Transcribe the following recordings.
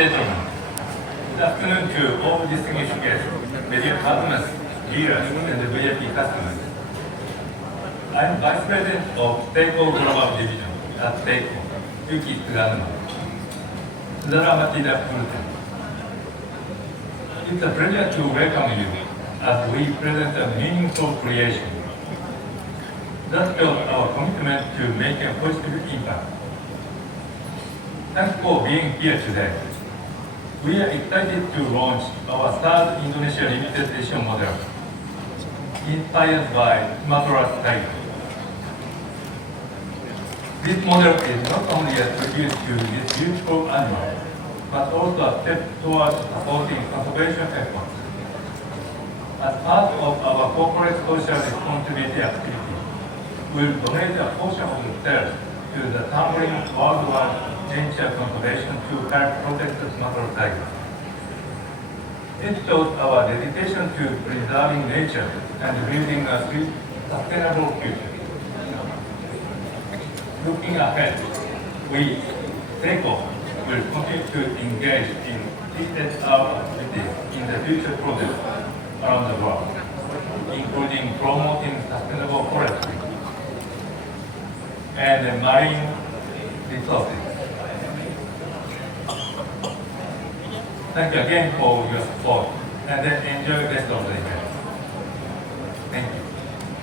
gentlemen, good afternoon to all distinguished guests, media partners, dealers, and VIP customers. I'm Vice President of Seiko Global Division at Seiko, Yuki Tsuganuma. Tsudanuma Fulton. It's a pleasure to welcome you as we present a meaningful creation that builds our commitment to make a positive impact. Thanks for being here today. We are excited to launch our third Indonesia limited edition model, inspired by Sumatera Tiger. This model is not only a tribute to this beautiful animal, but also a step towards supporting conservation efforts. As part of our corporate social responsibility activity, we will donate a portion of the sales to the Tumbling Worldwide Nature Conservation to help protect the Sumatra tiger. It shows our dedication to preserving nature and building a sustainable future. Looking ahead, we, Seiko, will continue to engage in CSR activities in the future projects around the world, including promoting sustainable forestry and marine resources. Thank you again for your support, and enjoy the rest of the event. Thank you.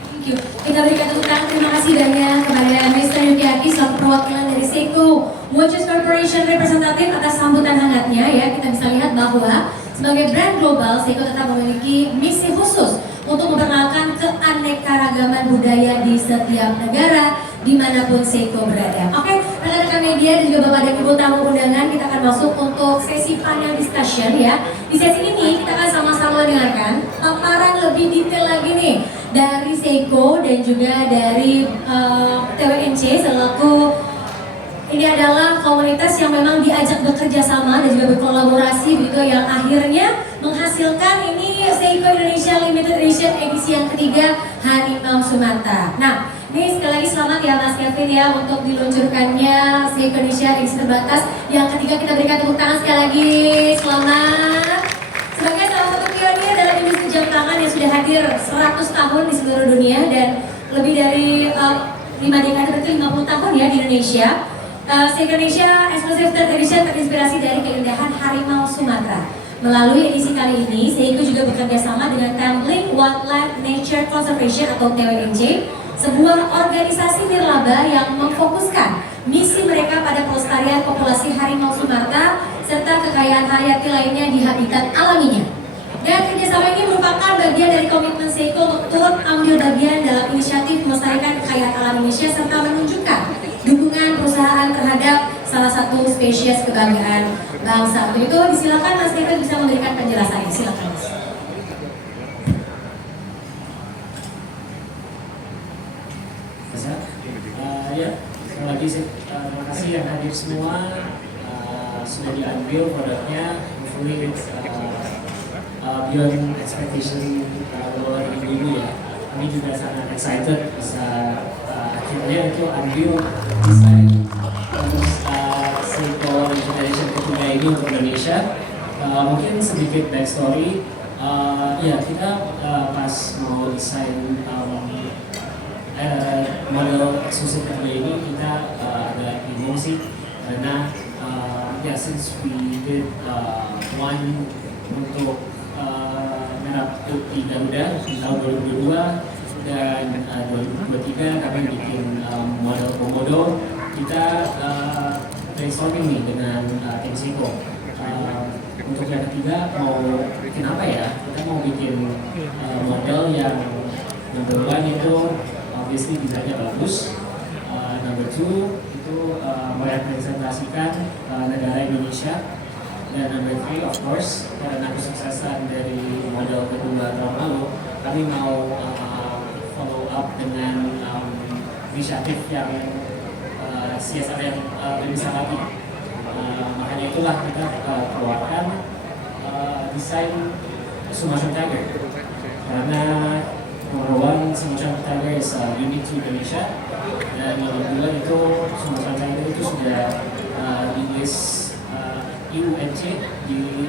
Thank you. Kita berikan tepuk tangan terima kasih banyak kepada Mr. Yukiaki selaku perwakilan dari Seiko Watches Corporation representatif atas sambutan hangatnya ya. Kita bisa lihat bahwa sebagai brand global Seiko tetap memiliki misi khusus untuk memperkenalkan keanekaragaman budaya di setiap negara dimanapun Seiko berada. Oke, rekan-rekan media dan juga Bapak dan Ibu tamu undangan, kita akan masuk untuk sesi panel discussion ya. Di sesi ini kita akan sama-sama dengarkan paparan lebih detail lagi nih dari Seiko dan juga dari TWNC selaku ini adalah komunitas yang memang diajak bekerja sama dan juga berkolaborasi begitu yang akhirnya menghasilkan ini Seiko Indonesia Limited Edition edisi yang ketiga Harimau Sumatera. Nah, ini sekali lagi selamat ya Mas Kevin ya untuk diluncurkannya Seiko Indonesia edisi terbatas yang ketiga. Kita berikan tepuk tangan sekali lagi, selamat. Sebagai salah satu pionir dalam industri jam tangan yang sudah hadir 100 tahun di seluruh dunia dan lebih dari 5 dekade berarti 50 tahun ya di Indonesia. Seiko Indonesia Exclusive Third Edition terinspirasi dari keindahan harimau Sumatera. Melalui edisi kali ini, Seiko juga bekerja sama dengan Tumbling Wildlife Nature Conservation atau TWNC, sebuah organisasi nirlaba yang memfokuskan misi mereka pada pelestarian populasi harimau Sumatera serta kekayaan hayati lainnya di habitat alaminya. Dan kerjasama ini merupakan bagian dari komitmen Seiko untuk turut ambil bagian dalam inisiatif melestarikan kekayaan alam Indonesia serta menunjukkan dukungan perusahaan terhadap salah satu spesies kebanggaan bangsa. Untuk itu, disilakan Mas Kevin bisa memberikan penjelasannya. Silakan Mas. Ya, sekali lagi terima kasih yang hadir semua. Sudah diambil produknya, hopefully it's beyond expectation dari dulu ya. Kami juga sangat excited bisa akhirnya itu ambil desain terus Seiko Edition ketiga ini untuk Indonesia. Mungkin sedikit backstory. Ya kita pas mau desain model eksklusif kedua ini kita ada bingung sih karena ya since we did one untuk merah putih Garuda di tahun 2022 dan 2023 kami bikin model Komodo. Kita brainstorming nih dengan tim Seiko. Untuk yang ketiga mau bikin apa ya? Kita mau bikin model yang number one itu obviously desainnya bagus. Number two itu merepresentasikan negara Indonesia. Dan number three of course karena kesuksesan dari model kedua tahun lalu, kami mau follow up dengan inisiatif yang CSR yang lebih besar lagi. Makanya itulah kita keluarkan desain Sumatera Tiger karena nomor one Sumatera Tiger is unique to Indonesia dan yang kedua itu Sumatera Tiger itu sudah di list IUNC di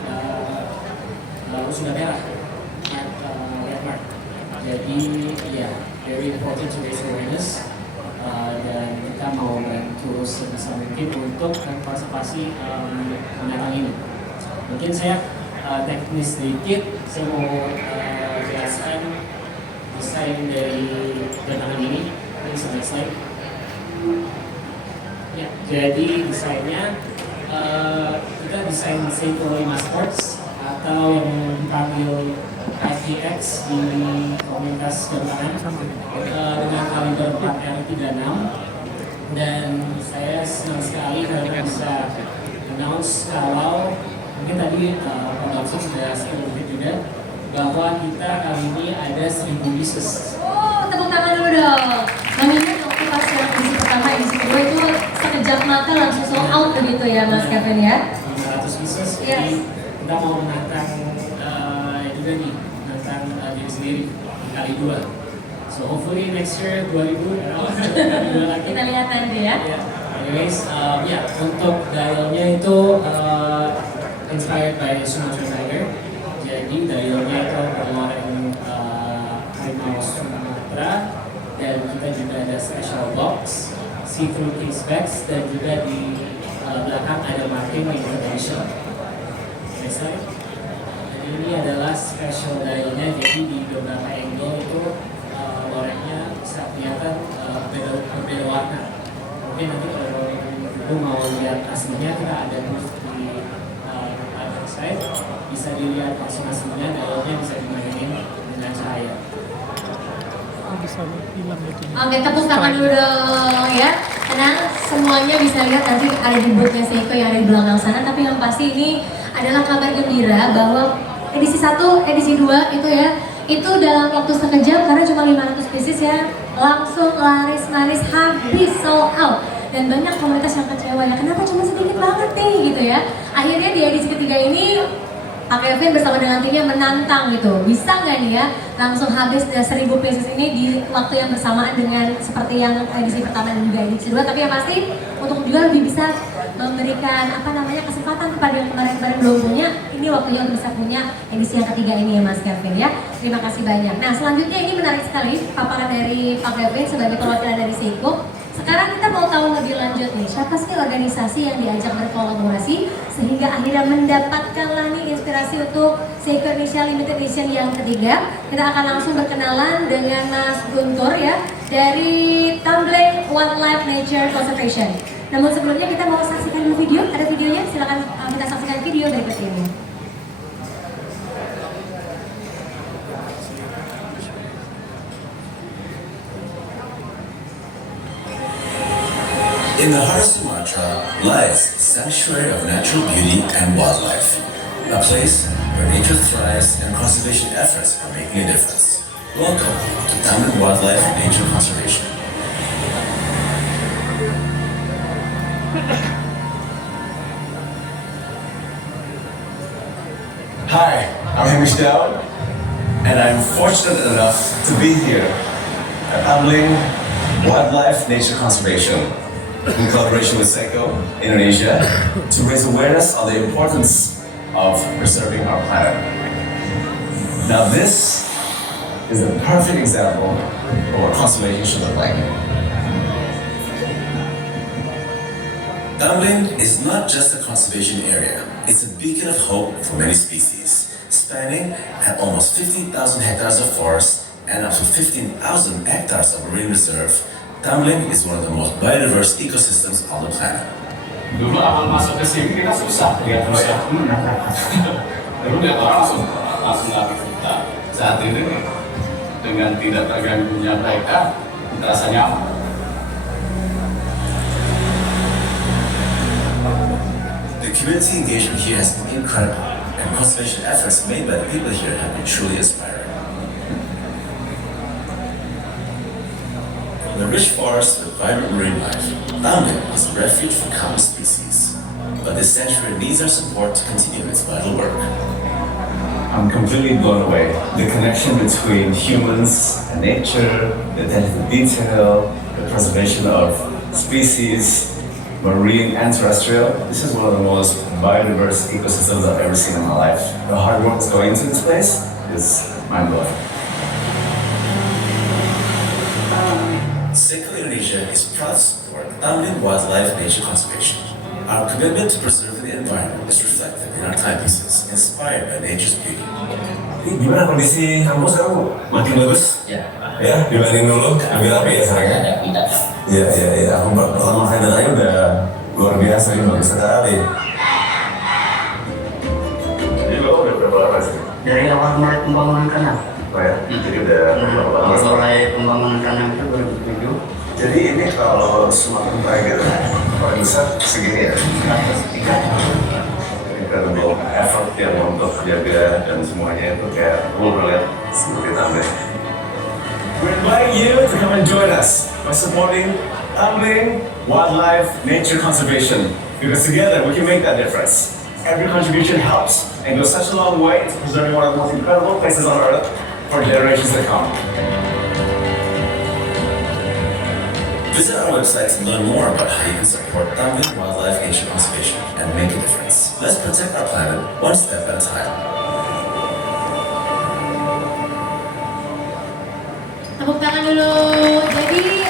Usuna Merah, landmark. Jadi ya, very important to raise awareness. Dan kita mau bantu sebisa mungkin untuk konservasi binatang ini. Mungkin saya teknis sedikit, saya mau jelaskan desain dari binatang ini. Ini sebagai slide. Ya, jadi desainnya kita desain Seiko 5 Sports atau yang dipanggil FTX di komunitas Jerman dengan kaliber 4R36, dan saya senang sekali karena bisa announce kalau mungkin tadi Pak Bamsud sudah sedikit juga bahwa kita kali ini ada 1000 pieces. Oh, tepuk tangan dulu dong. Namanya waktu pas yang edisi pertama, edisi kedua itu sekejap mata langsung sold out begitu ya Mas Kevin ya? 500 pieces, Yes. jadi kita mau menantang juga nih, menantang diri sendiri kali 2. So hopefully next year 2000 lagi. Kita lihat nanti ya. Anyways, ya untuk dialnya itu inspired by Sumatera Tiger. Jadi dialnya itu berwarna harimau Sumatera, dan kita juga ada special box, see-through case bags, dan juga di belakang ada marking Indonesia. Next slide. Ini adalah special dialnya, jadi di beberapa angle itu warnanya bisa kelihatan berbeda warna. Mungkin nanti kalau ibu mau lihat aslinya, kita ada booth di website, bisa dilihat langsung aslinya, dialnya bisa dimainin dengan cahaya. Oke, tepuk tangan dulu dong ya. Karena semuanya bisa lihat nanti ada di boothnya Seiko yang ada di belakang sana. Tapi yang pasti ini adalah kabar gembira bahwa edisi 1, edisi 2 itu ya, itu dalam waktu sekejap karena cuma 500 pieces ya, langsung laris-manis habis, sold out. Dan banyak komunitas yang kecewa ya, kenapa cuma sedikit banget nih gitu ya. Akhirnya di edisi ketiga ini Pak Kevin bersama dengan timnya menantang gitu, bisa nggak nih ya langsung habis 1000 pieces ini di waktu yang bersamaan dengan seperti yang edisi pertama dan juga edisi 2. Tapi yang pasti untuk juga lebih bisa memberikan kesempatan kepada yang kemarin-kemarin belum punya, ini waktunya untuk bisa punya edisi yang ketiga ini ya Mas Kevin ya. Terima kasih banyak. Nah selanjutnya ini menarik sekali paparan dari Pak Kevin sebagai perwakilan dari Seiko. Sekarang kita mau tahu lebih lanjut nih, siapa sih organisasi yang diajak berkolaborasi sehingga akhirnya mendapatkanlah nih inspirasi untuk Seiko Indonesia Limited Edition yang ketiga. Kita akan langsung berkenalan dengan Mas Guntur ya, dari Tumbling Wildlife Nature Conservation. Namun sebelumnya kita mau saksikan dulu video, ada videonya, silakan kita saksikan video berikut ini. In the heart of Sumatra lies the Sanctuary of Natural Beauty and Wildlife, a place where nature thrives and conservation efforts are making a difference. Welcome to Tumbling Wildlife and Nature Conservation. Hi, I'm Hamish Dowd, and I'm fortunate enough to be here at Tumbling Wildlife Nature Conservation, in collaboration with Seiko Indonesia, to raise awareness on the importance of preserving our planet. Now this is a perfect example of what conservation should look like. Tumbling is not just a conservation area, it's a beacon of hope for many species, spanning at almost 50,000 hectares of forest and up to 15,000 hectares of marine reserve. Tumbling is one of the most biodiverse ecosystems on the planet. Dulu awal masuk ke sini kita susah lihat rusak. Dulu lihat orang langsung lari kita. Saat ini dengan tidak terganggunya mereka, kita rasa nyaman. The community engagement here has been incredible, and conservation efforts made by the people here have been truly inspiring. The rich forest with vibrant marine life, Tumbling is a refuge for countless species. But this sanctuary needs our support to continue its vital work. I'm completely blown away. The connection between humans and nature, the attention to detail, the preservation of species, marine and terrestrial. This is one of the most biodiverse ecosystems I've ever seen in my life. The hard work that's going into this place is mind-blowing. Seiko Indonesia is proud to support Tamrin Wildlife Nature Conservation. Our commitment to preserving the environment is reflected in our timepieces, inspired by nature's beauty. Gimana kondisi kampus sekarang, Bu? Makin bagus? Ya, Ya, dibanding dulu, lebih rapi ya sekarang ya? Iya, iya, iya. Aku pertama kali datangnya udah luar biasa, ini bagus sekali. Jadi Bapak udah berapa lama sih? Dari awal mulai pembangunan kanal. Oh ya, jadi udah berapa lama? Mulai pembangunan kanal itu 2007. Jadi ini kalau semakin terakhir, paling besar segini ya? 103. Incredible effort yang untuk jaga dan semuanya itu kayak lu lihat seperti Tamrin. We're inviting you to come and join us by supporting Tamrin Wildlife Nature Conservation, because together we can make that difference. Every contribution helps and goes such a long way to preserving one of the most incredible places on earth for generations to come. Visit our website to learn more about how you can support Tamrin Wildlife Nature Conservation and make a difference. Let's protect our planet one step at a time. Tepuk tangan dulu. Jadi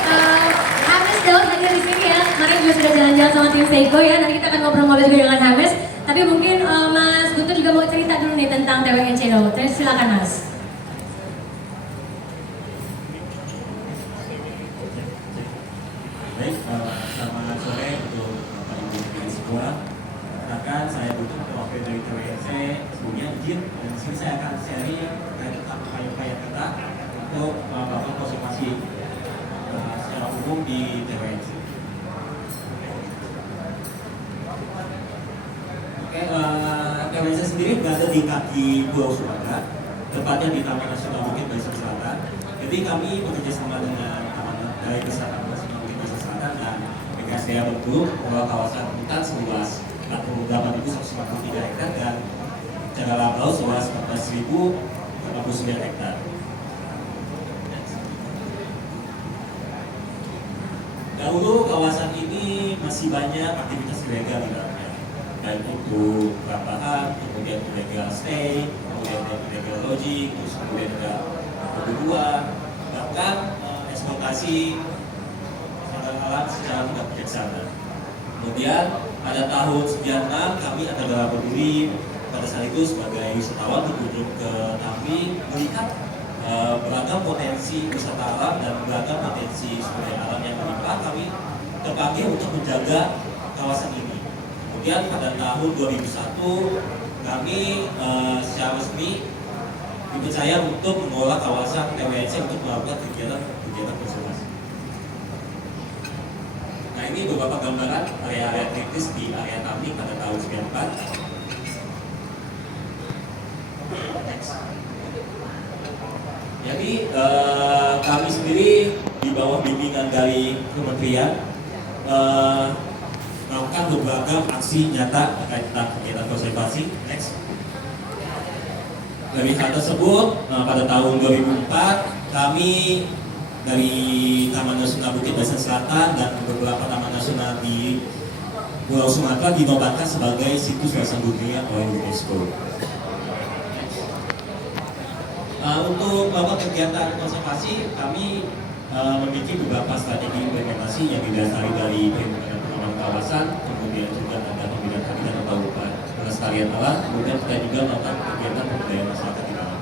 Hames Daud hadir di sini ya. Kemarin juga sudah jalan-jalan sama tim Seiko ya. Nanti kita akan ngobrol-ngobrol juga dengan Hames. Tapi mungkin Mas Guntur juga mau cerita dulu nih tentang TWNC Daud. Terus silakan Mas. Baik, selamat sore untuk Bapak Ibu dan semua. Rekan saya Guntur, wakil dari TWNC, sebelumnya izin dan di sini saya akan sharing terkait tentang upaya-upaya kita untuk melakukan konservasi secara umum di TWNC. Oke, TWNC sendiri berada di kaki Pulau Sumatera, tepatnya di Taman Nasional Bukit Barisan Selatan. Jadi kami bekerja sama dengan Taman Balai Besar dan BKSDA Bengkulu membawa kawasan hutan seluas 48.143 hektar dan cagar alam laut seluas 14.089 hektar. Dahulu kawasan ini masih banyak aktivitas ilegal di dalamnya, baik itu perambahan, kemudian illegal stay, kemudian illegal lodging, terus kemudian ada perburuan, bahkan eksploitasi alam secara tidak bijaksana. Kemudian pada tahun 96 kami adalah peduli pada saat itu sebagai wisatawan berkunjung ke Tamrin melihat beragam potensi wisata alam dan beragam potensi sumber alam yang melimpah. Kami terpanggil untuk menjaga kawasan ini. Kemudian pada tahun 2001 kami secara resmi dipercaya untuk mengelola kawasan TWNC untuk melakukan kegiatan konservasi. Nah, ini beberapa gambaran area-area kritis di area Tamrin pada tahun 94. Jadi kami sendiri di bawah bimbingan dari kementerian melakukan beberapa aksi nyata terkait tentang kegiatan konservasi. Next. Dari hal tersebut pada tahun 2004 kami dari Taman Nasional Bukit Barisan Selatan dan beberapa taman nasional di Pulau Sumatera dinobatkan sebagai situs warisan dunia oleh UNESCO. Untuk melakukan kegiatan konservasi, kami memiliki beberapa strategi implementasi yang didasari dari pengembangan kawasan, kemudian juga ada pembinaan habitat atau pelestarian alam, kemudian kita juga melakukan kegiatan pemberdayaan masyarakat di dalam.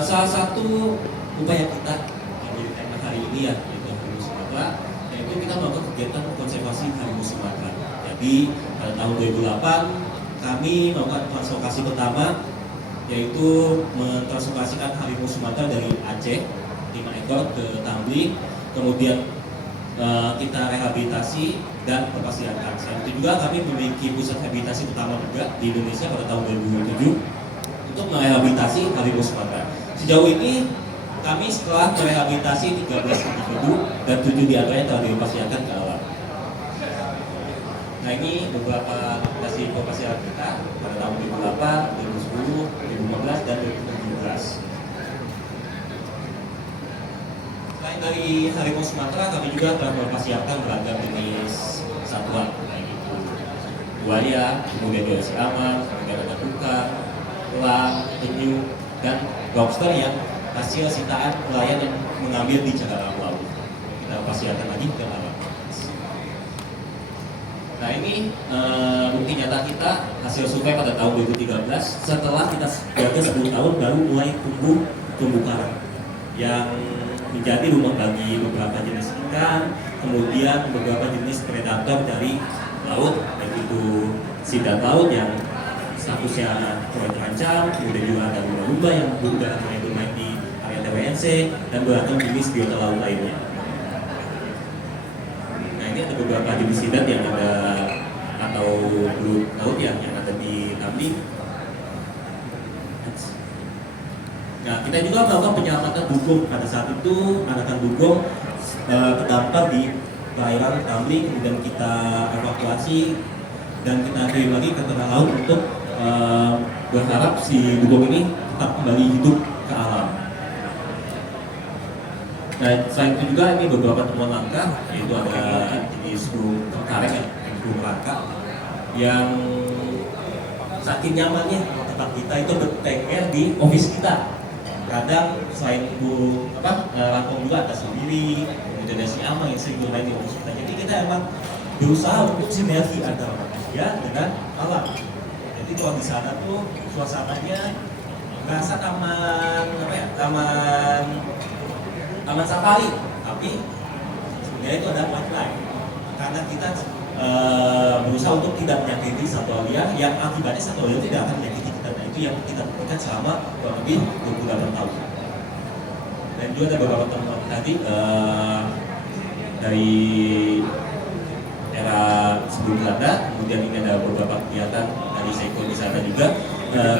Salah satu upaya kita yang menjadi tema hari ini ya, yaitu Harimau Sumatera, yaitu kita melakukan kegiatan konservasi Harimau Sumatera. Jadi pada tahun 2008 kami melakukan translokasi pertama, yaitu mentranslokasikan Harimau Sumatera dari Aceh 5 ekor ke Tamrin, kemudian kita rehabilitasi dan perpasliarkan. Selain itu juga kami memiliki pusat rehabilitasi pertama juga di Indonesia pada tahun 2007 untuk merehabilitasi Harimau Sumatera. Sejauh ini kami setelah merehabilitasi 13 individu dan 7 diantaranya telah dilepasliarkan ke alam. Nah, ini beberapa lokasi perpasliaran kita pada tahun 2008, 2010, 2015 dan 2017. Selain dari harimau Sumatera, kami juga telah mempersiapkan beragam jenis satwa, baik itu buaya, kemudian juga siamang, kemudian ada kukang, elang, penyu, dan lobster yang hasil sitaan nelayan yang mengambil di cakalang laut. Kita persiapkan lagi ke alam. Nah ini bukti nyata kita hasil survei pada tahun 2013 setelah kita jaga 10 tahun baru mulai tumbuh terumbu karang yang menjadi rumah bagi beberapa jenis ikan, kemudian beberapa jenis predator dari laut, yaitu sidat laut yang statusnya terancam, kemudian juga ada lumba-lumba yang juga mulai bermain di area TWNC, dan beragam jenis biota laut lainnya. Nah ini ada beberapa jenis sidat yang ada atau belut laut yang ada di Tambi. Nah, kita juga melakukan penyelamatan dugong. Pada saat itu, anakan dugong terdampar di perairan Tambi, kemudian kita evakuasi dan kita kirim lagi ke tengah laut untuk berharap si dugong ini tetap kembali hidup ke alam. Nah, selain itu juga ini beberapa temuan langka, yaitu ada jenis burung terkareng, burung raka, yang saking nyamannya tempat kita itu bertengger di office kita. Kadang selain burung langkong juga ada sendiri, kemudian ada siamang yang sering bermain di office kita. Jadi kita emang berusaha untuk sinergi antara manusia dengan alam. Jadi kalau di sana tuh suasananya merasa taman safari, tapi sebenarnya itu ada wildlife. Karena kita berusaha untuk tidak menyakiti satwa liar, yang akibatnya satwa liar tidak akan menyakiti kita. Nah itu yang kita lakukan selama kurang lebih 28 tahun. Dan juga ada beberapa teman tadi dari era sebelum Belanda, kemudian ini ada beberapa kegiatan dari Seiko di sana juga.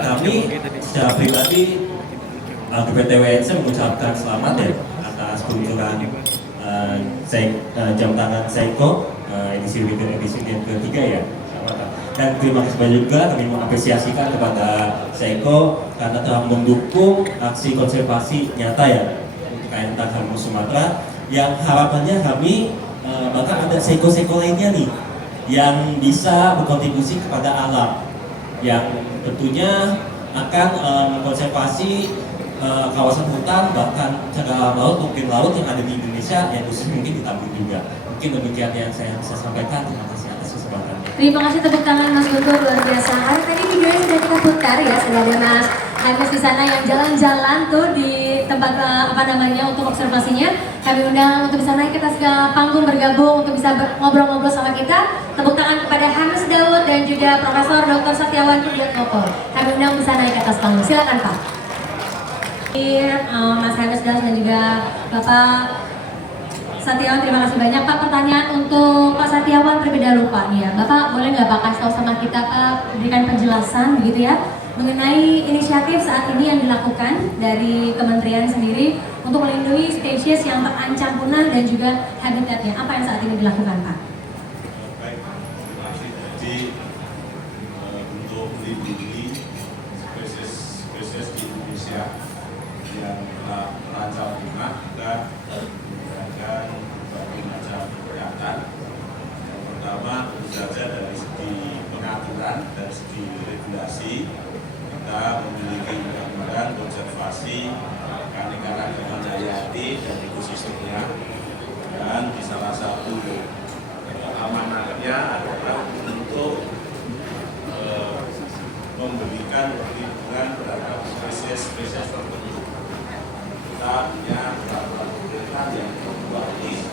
Kami secara pribadi TWNC mengucapkan selamat ya atas peluncuran jam tangan Seiko edisi yang ketiga ya. Dan terima kasih banyak juga kami mengapresiasikan kepada Seiko karena telah mendukung aksi konservasi nyata ya untuk KN harimau Sumatera, yang harapannya kami bahkan ada Seiko-Seiko lainnya nih yang bisa berkontribusi kepada alam, yang tentunya akan mengkonservasi kawasan hutan, bahkan cagar laut, mungkin laut yang ada di Indonesia, yang khusus mungkin di Tambi juga. Mungkin demikian yang saya bisa sampaikan. Terima kasih atas kesempatannya. Terima kasih, tepuk tangan Mas Guntur, luar biasa. Hari tadi videonya sudah kita putar ya, sudah ada Mas Agus di sana yang jalan-jalan tuh di tempat untuk observasinya. Kami undang untuk bisa naik ke atas panggung bergabung untuk bisa ngobrol-ngobrol sama kita. Tepuk tangan kepada Hanus Daud dan juga Profesor Dr. Satyawan Purwoko. Kami undang bisa naik ke atas panggung. Silakan Pak. Mas Hanus Daud dan juga Bapak Satyawan, terima kasih banyak Pak. Pertanyaan untuk Pak Satyawan terlebih dahulu Pak nih ya. Bapak boleh nggak Pak kasih tahu sama kita Pak, berikan penjelasan begitu ya mengenai inisiatif saat ini yang dilakukan dari kementerian sendiri untuk melindungi spesies yang terancam punah dan juga habitatnya. Apa yang saat ini dilakukan Pak? Baik, terima kasih. Jadi untuk melindungi spesies di Indonesia yang telah terancam punah, kita menggunakan berbagai macam pendekatan. Yang pertama tentu saja dari segi pengaturan, dari segi regulasi, kita memiliki undang-undang konservasi keanekaragaman hayati dan ekosistemnya, dan di salah satu amanatnya adalah untuk memberikan perlindungan terhadap spesies tertentu. Kita punya peraturan pemerintah yang dua list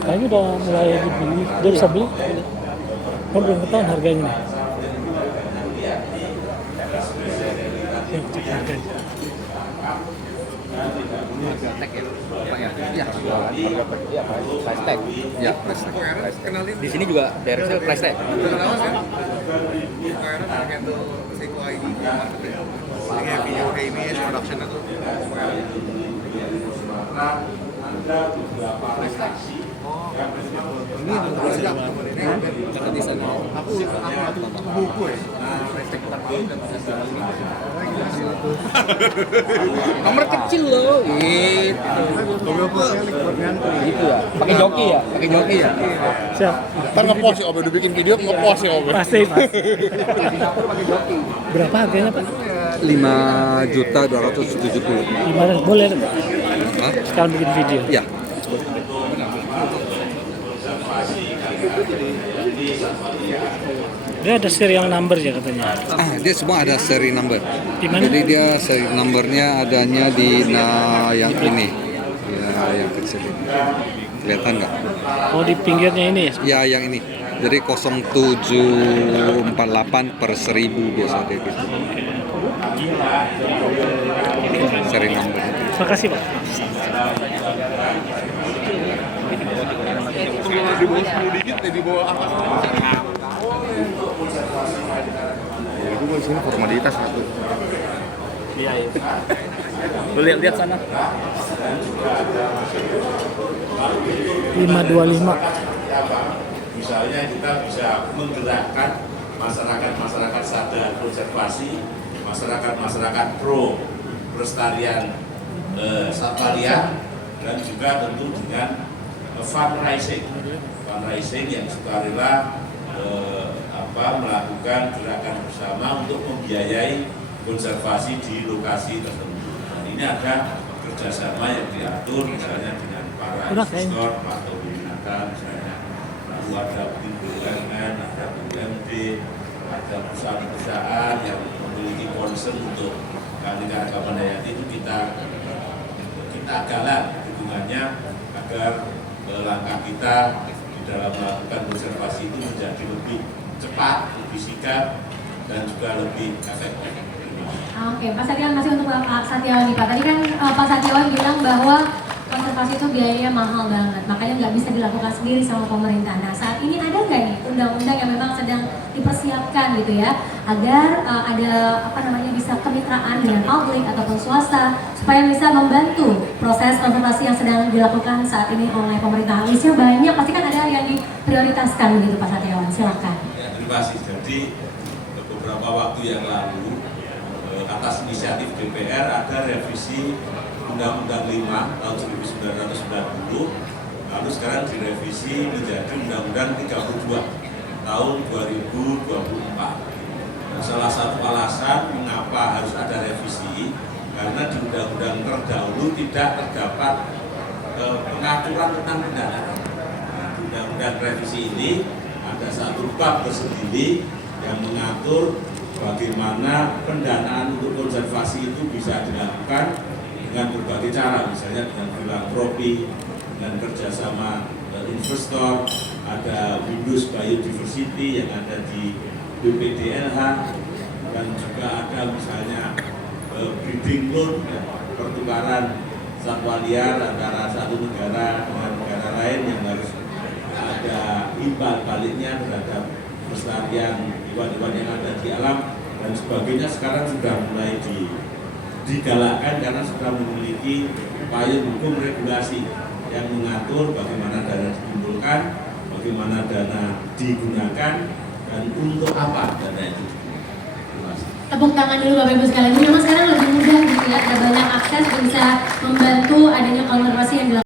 kayaknya udah mulai dibeli, dia bisa beli. Kan belum ketahuan harganya nih. Di sini juga daerah sel price tag. Kayak video kayak ini production itu karena ada beberapa lokasi yang memang Nomor kecil loh, gitu. Gitu ya, pakai joki ya, Siap. Ntar nge-post ya, Om. Udah bikin video nge-post ya, Om. Pasti. Berapa harganya, Pak? 5.270.000. Gimana? Boleh, Pak? Sekarang bikin video. Iya. Dia ada serial number ya katanya. Dia semua ada seri number. Di mana? Jadi dia seri numbernya adanya di yang ini, ya yang kecil ini. Kelihatan nggak? Oh, di pinggirnya ini ya? Ya yang ini. Jadi 0748 per 1000 biasa kayak gitu. Seri number. Terima kasih, Pak. Di bawah 10 dikit, di bawah apa? Itu gue sini formalitas satu. Iya. Lu lihat sana. 525. Misalnya kita bisa menggerakkan masyarakat sadar konservasi, masyarakat pro pelestarian satwa liar, dan juga tentu dengan fundraising yang sukarela melakukan gerakan bersama untuk membiayai konservasi di lokasi tertentu. Dan ini ada kerjasama yang diatur misalnya dengan para investor atau pembinaan misalnya, lalu ada BUMN, ada BUMD, ada perusahaan-perusahaan yang memiliki concern untuk Keanekaragaman Hayati itu kita galang dukungannya agar langkah kita di dalam melakukan konservasi itu menjadi lebih cepat, lebih sigap, dan juga lebih efektif. Oke, Pak Satiawan, masih untuk Pak Satiawan nih Pak. Tadi kan Pak Satiawan bilang bahwa konservasi itu biayanya mahal banget, makanya nggak bisa dilakukan sendiri sama pemerintah. Nah, saat ini ada nggak nih undang-undang yang memang sedang dipersiapkan gitu ya, agar ada bisa kemitraan dengan publik ataupun swasta supaya bisa membantu proses konservasi yang sedang dilakukan saat ini oleh pemerintah. Listnya banyak, pasti kan ada yang diprioritaskan begitu Pak Satiawan, silakan. Ya, terima kasih. Jadi beberapa waktu yang lalu atas inisiatif DPR ada revisi Undang-Undang 5 tahun 1990, lalu sekarang direvisi menjadi Undang-Undang 32 tahun 2024. Nah, salah satu alasan mengapa harus ada revisi, karena di Undang-Undang terdahulu tidak terdapat pengaturan tentang pendanaan. Nah, di Undang-Undang revisi ini ada satu bab tersendiri yang mengatur bagaimana pendanaan untuk konservasi itu bisa dilakukan dengan berbagai cara, misalnya dengan filantropi, dengan kerjasama investor, ada Windows Biodiversity yang ada di BPDLH, dan juga ada misalnya breeding loan, ya, pertukaran satwa liar antara satu negara dengan negara lain yang harus ada imbal baliknya terhadap pelestarian hewan-hewan yang ada di alam dan sebagainya. Sekarang sudah mulai digalakkan karena sudah memiliki payung hukum regulasi yang mengatur bagaimana dana dikumpulkan, bagaimana dana digunakan, dan untuk apa dana itu. Tepuk tangan dulu Bapak Ibu sekalian. Memang sekarang lebih mudah gitu ya, ada banyak akses yang bisa membantu adanya konservasi yang dilakukan.